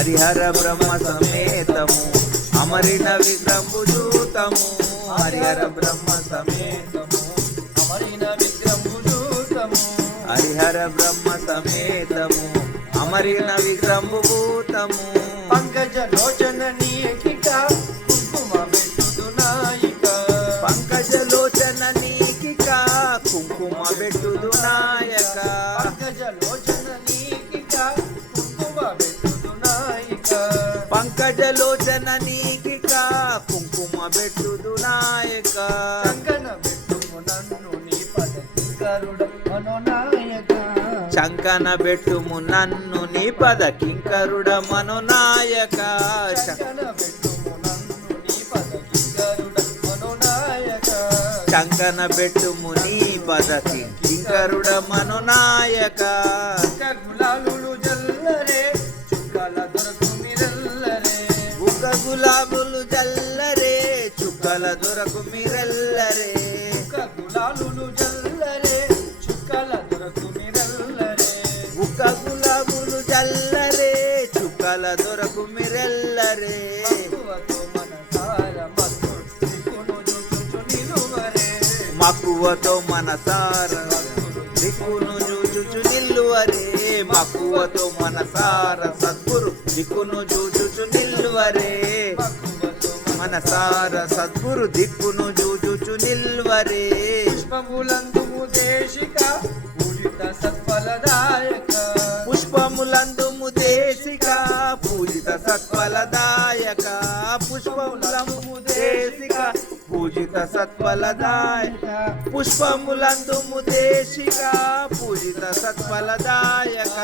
హరిహర బ్రహ్మ సమేతము అమరిన విగ్రహము చూతము హరిహర బ్రహ్మ సమేతము అమరిన విగ్రహము చూతము హరిహర బ్రహ్మ సమేతము అమరిన విగ్రహము భూతము పంకజ లోచన నీకిక కుంకుమ బెట్టుదు నాయిక పంకజ లోచన నీకిక కుంకుమ బెట్టుదు నాయక పంకజ లోచన నీకిక కుంకుమ బెట్టుదు నాయిక పంకజ లోచన నీకిక కుంకుమ బెట్టుదు నాయక కంకణ బెట్టుము నన్ను నీ పద కింకరుడ మనోనాయక శంకన బెట్టుము నన్ను నీ పద కింకరుడ మనోనాయక కంకణ బెట్టుము నన్ను నీ పద కింకరుడ మనోనాయక శంకన బెట్టుము నీ పద కింకరుడ మనోనాయక గులాలులు జల్లరే చుక్కల దొరకు మిరల్లరే బుగ్గ గులాబులు జల్లరే చుక్కల దొరకు మిరల్లరే గులాలులు జల్లరే చుక్కల దొరకు మిరల్లరే బుగ్గ గులాబులు జల్లరే చుక్కల దొరకు మిరల్లరే మక్కువతో మనసార మక్కువతో మనసార దిక్కును చూచుచు నిల్లువరే మక్కువతో మనసార సద్గురు దిక్కును చూచుచు నిల్వరే మనసార సద్గురు దిక్కును చూచుచు నిల్వరే పుష్పములందు దేశిక పూజిత సత్ఫలదాయక పుష్పములందు ముదేశిక పూజిత సత్ఫలదాయక పుష్పములందు దేశిక పూజిత సత్ఫలదాయక పుష్పములందు ముదేశిక పూజిత సత్ఫలదాయక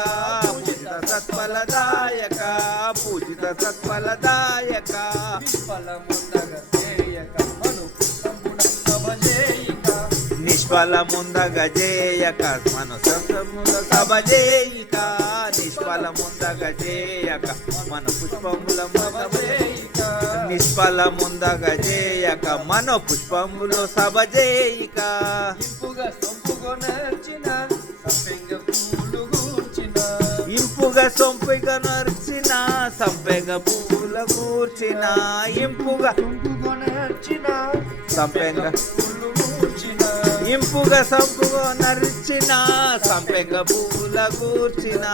పూజిత సత్ఫలదాయక పూజిత సత్ఫలదాయక నిష్ఫలముందగ చేయక మను సభ చేయక నిష్ఫలముందగ చేయక మన పుష్పముల నిష్ఫలముందగ చేయక మన పుష్పములు సభ చేయక ఇంపుగా సొంపుగా నర్చిన సంపెంగ పూలు కూర్చిన ఇంపుగా సొంపుగా నర్చిన సంపెంగ ఇంపుగా సంపుగా నరిచిన సంపెంగ పూల కూర్చిన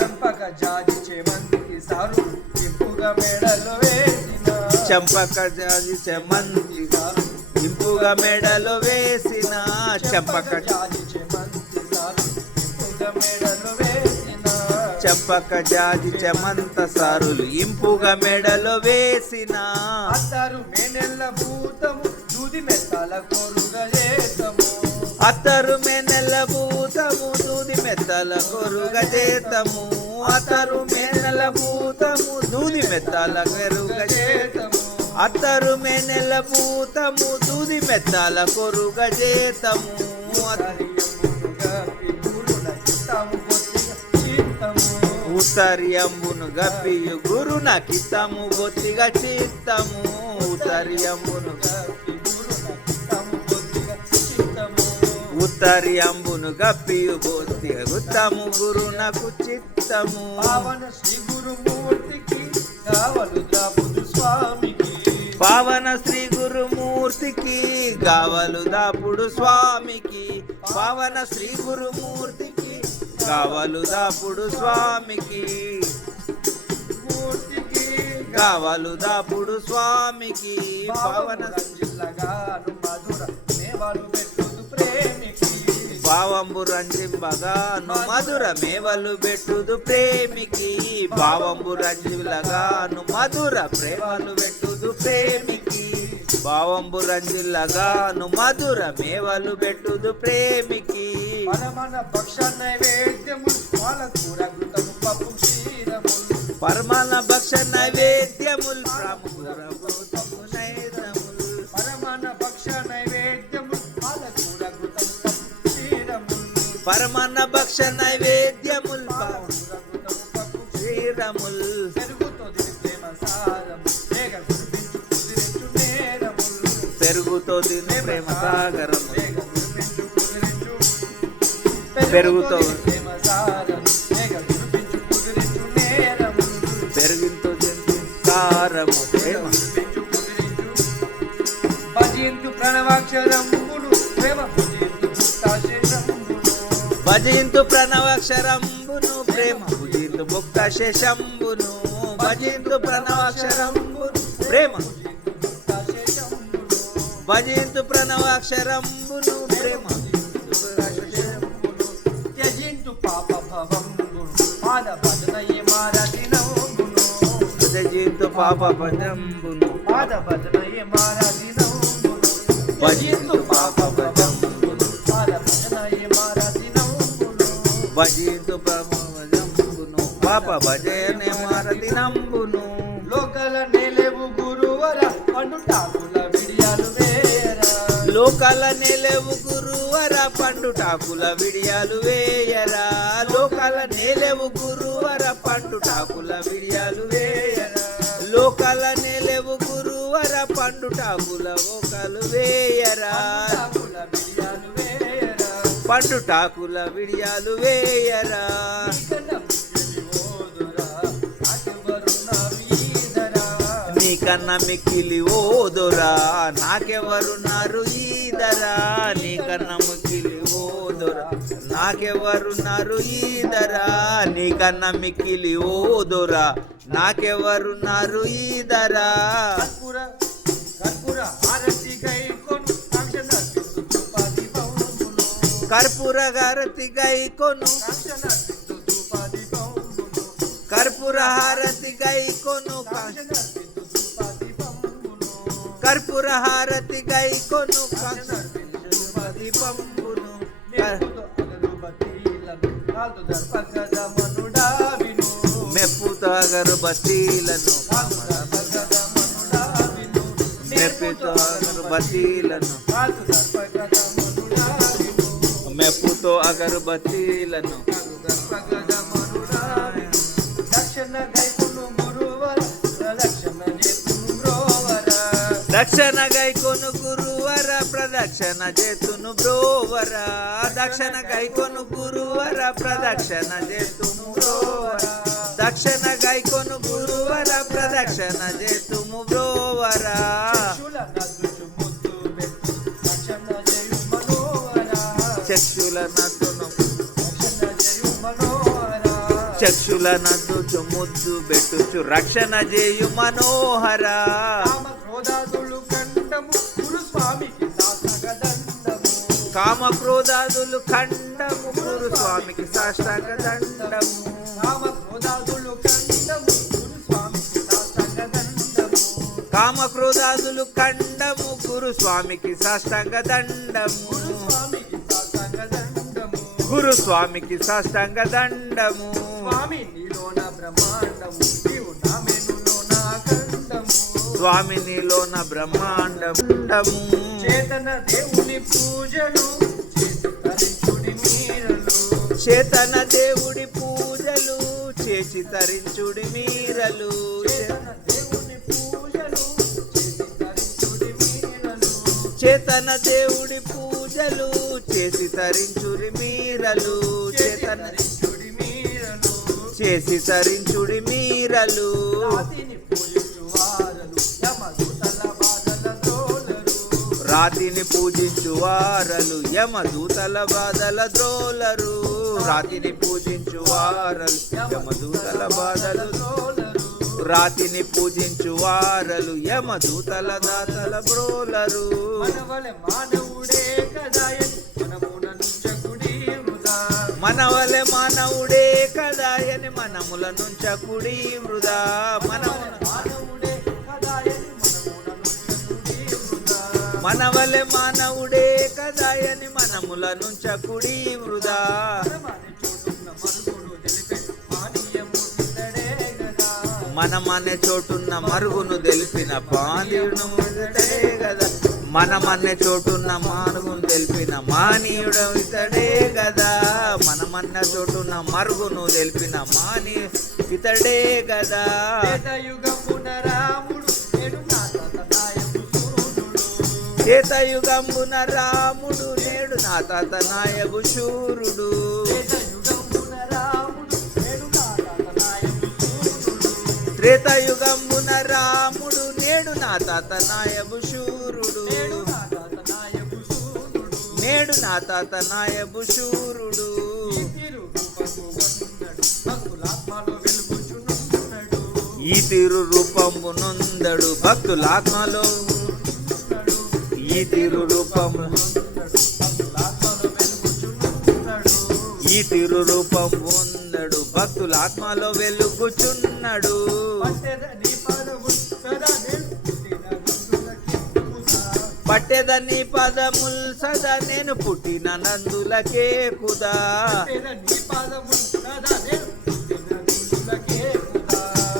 చంపక జాజి చేమంతికి సారు ఇంపుగా మెడలో వేసిన చంపక జాజి చెమంతి ఇంపుగా మెడలో వేసిన చంపక జాజి చేమంతి సారు ఇంపుగా మెడలో వేసిన చంపక జాజి చెమంత సారులు ఇంపుగా మెడలో వేసిన అత్తరు మేనెల్ల భూతము దూది మెత్తల కొరుగా చేతము అత్తరు మేనెల భూతము దూది మెత్తల కొరుగ చేతము అత్తరు మేనెల భూతము దూది మెత్తల కొరుగ చేతము అత్తరు మేనెల భూతము దూది మెత్తల కొరుగ చేతము ఉత్తర్యంబును గప్పియు గురున కితము బొత్తిగా చిత్తము ఉత్తర్యంబును ఉత్తర్యంబును గప్పియు బొత్తిగా గుత్తము గురునకు చిత్తము పావన శ్రీ గురుమూర్తికి కావలు దాపుడు స్వామికి పావన శ్రీ గురుమూర్తికి గావలు దాపుడు స్వామికి పావన శ్రీ గురుమూర్తికి గావలు దాపుడు స్వామికి మూర్తికి గావలు దాపుడు స్వామికి పావన జిల్లగాను మధుర మేవాలు పెట్టుదు ప్రేమికి భావంబు రంజింబగాను మధుర మేవలు పెట్టుదు ప్రేమికి భావంబు రంజిలగాను మధుర ప్రేమలు పెట్టుదు ప్రేమికి భావంబు రంజిల్లగాను మధుర మేవలు పెట్టుదు ప్రేమికి పరమన భక్ష నైవేద్యము పాలకూర గుతము పప్పు క్షీరములు పరమాన భక్ష నైవేద్యముల్ ప్రముఖము నైదముల్ పరమన భక్ష నైవేద్యము పాలకూర గుతము పప్పు క్షీరములు పరమాన భక్ష నైవేద్యముల్ శ్రీరముల్ పెరుగుతో తిని ప్రేమ సారము పెరుగుతో ప్రేమ సారము పెరుగుతో సారము ప్రేమ భజింతు ప్రణవాక్షరంబును ప్రేమ భజింతు ప్రణవాక్షరంబును ప్రేమ భుజింతు ముక్త శేషంబును భజింతు ప్రణవాక్షరంబును ప్రేమ భజింతు ప్రణవాక్షరంబును ప్రేమ త్యజింతు పాప భవంబును పాద భజనయే మారదినౌమును భజింతు పాప భజంబును పాద భజనయే మారదినౌమును భజింతు పాప భజంబును పాద భజనయే మారదినౌమును భజింతు పాప భజంబును పాప భజనే మారదినంబును లోకల నేలేవు గురువర పండుటాకుల విడియాలు వేయరా లోకాల నేలేవు గురువర పండుటాకుల విడియాలు వేయరా లోకాల నేలేవు గురువర పండుటాకుల విడియాలు వేయరా లోకాల నేలేవు గురువర పండుటాకుల ఓకలు వేయరా విడియాలు వేయరా పండుటాకుల విడియాలు వేయరా నీకన్నా మిక్కిలి ఓదొరా నాకెవరున్నారు ఈదరా నీకన్నా మిక్కిలి ఓదొరా నాకెవరున్నారు ఈదరా నీకన్నా మిక్కిలి ఓదొరా నాకెవరున్నారు ఈదరా కర్పూర హారతి గైకొను కర్పూర హారతి గైకొను కర్పూర హారతి గైకొను దీపంబును మెప్పుతో అగరుబత్తీలను మెప్పుతో అగరుబత్తీలను మెప్పుతో అగరుబత్తీలను దక్షిణ గైకొను గురువర ప్రదక్షిణ చేతును బ్రోవర దక్షిణ గైకొను గురువర ప్రదక్షిణ చేతును బ్రోవర దక్షిణ గైకొను గురువర ప్రదక్షిణ చేతుము బ్రోవర చక్షుల నదును చక్షుల నదుచు ముద్దు పెట్టుచు రక్షణ చేయు మనోహర కామ క్రోధాదులు ఖండము గురు స్వామికి సాష్టాంగ దండము కామ క్రోధాదులు ఖండము గురు స్వామికి సాష్టాంగ దండము గురు స్వామికి సాష్టాంగ దండము స్వామి నీలోన బ్రహ్మాండము నీవు నా మెనులోన అఖండము స్వామి నీలోన బ్రహ్మాండము చేతన దేవుని పూజలు చేసి తరించుడి మీరలు చేతన దేవుడి పూజలు చేసి తరించుడి మీరలు చేతన దేవుని పూజలు చేసి తరించుడి మీరలు చేతన చేసి తరించుడి మీరలు రాతిని పూజించు వారలు యమదూతల బాధల ద్రోలరు రాతిని పూజించు వారలు యమదూతల బాధలు రాతిని పూజించు వారలు యమదూతల దాతల బ్రోలరు మనవలె మానవుడే కదాయని మనముల నుంచకుడి వృధా మనవలె మానవుడే కదాయని మనముల నుంచకుడి వృధా మనమనే చోటున్న మరుగును తెలిపిన పానీయుడు ఇతడే కదా మనమనే చోటున్న మరుగును తెలిపిన మానీయుడు ఇతడే కదా మనమన్న చోటున్న మరుగును తెలిపిన మాని ఇతడే కదా చేతయుగంబున రాముడు నేడు నా తాత నాయగు శూరుడు త్రేతాయుగంబున రాముడు నేడు నా తాత నాయబు శూరుడు నేడు నా తాత నాయబు శూరుడు ఈ తీరు రూపము నొందడు భక్తులాత్మలో ఈ తీరు రూపము ఈ తీరు రూపం పొందడు భక్తులాత్మలో వెలుగుచున్నాడు పట్టెదని పదముల్ సదా నేను పుట్టిన నందులకే కుదా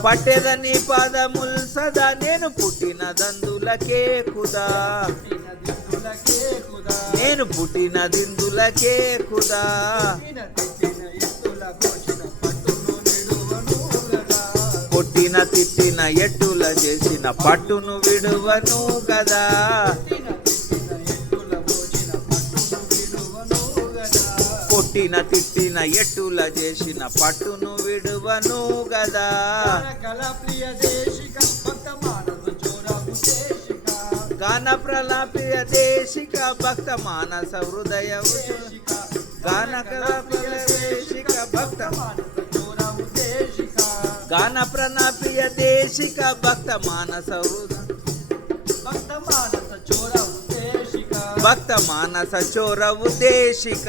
పట్టెదని పదముల్ సదా నేను పుట్టిన దందులకే కుదా నేను పుట్టిన దిందులకే కుదా కొట్టిన తిట్టిన ఎట్టుల చేసిన పట్టును విడువను కదా కొట్టిన తిట్టిన ఎట్టుల చేసిన పట్టును విడువను కదా గాన ప్రలాపియ దేశిక భక్త మానస హృదయ గాన ప్రలాపియ భక్త గాన ప్రణాపియ దేశిక భక్త మానస భక్త మానస చోర ఉదేశిక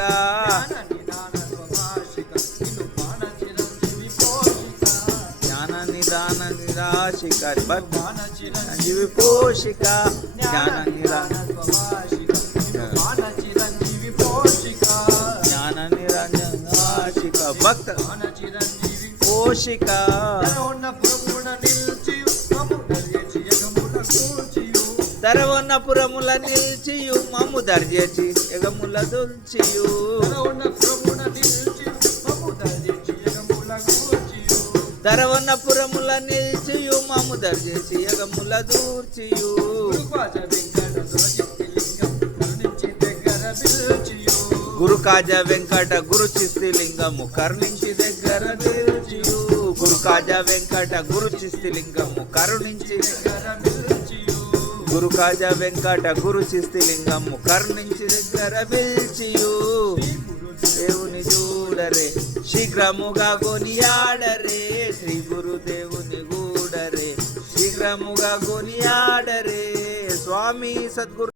జ్ఞాన నిదాన నిరాశిక చిరంజీవి పోషిక జ్ఞాన నిదాన జ్ఞాన నిరాశిక భక్త పోషిక దరవన్నపురముల నిల్చియు మమ్ము దర్జేచి ఎగముల దుల్చియు దరవన్నపురముల నిల్చియు మమ్ము దర్జేచి ఎగముల దూర్చియు గురు కాజ వెంకట గురు చిస్తిలింగము కరుణించి దగ్గర నిల్చియు గురు కాజ వెంకట గురు చిస్తిలింగము కరుణించి గురు కాజ వెంకట గురు చిస్తిలింగము కరుణించి దగ్గర పిలిచియు దేవుని చూడరే శీఘ్రముగా కొనియాడరే శ్రీ గురుదేవుని గూడరే శీఘ్రముగా కొనియాడరే స్వామి సద్గురు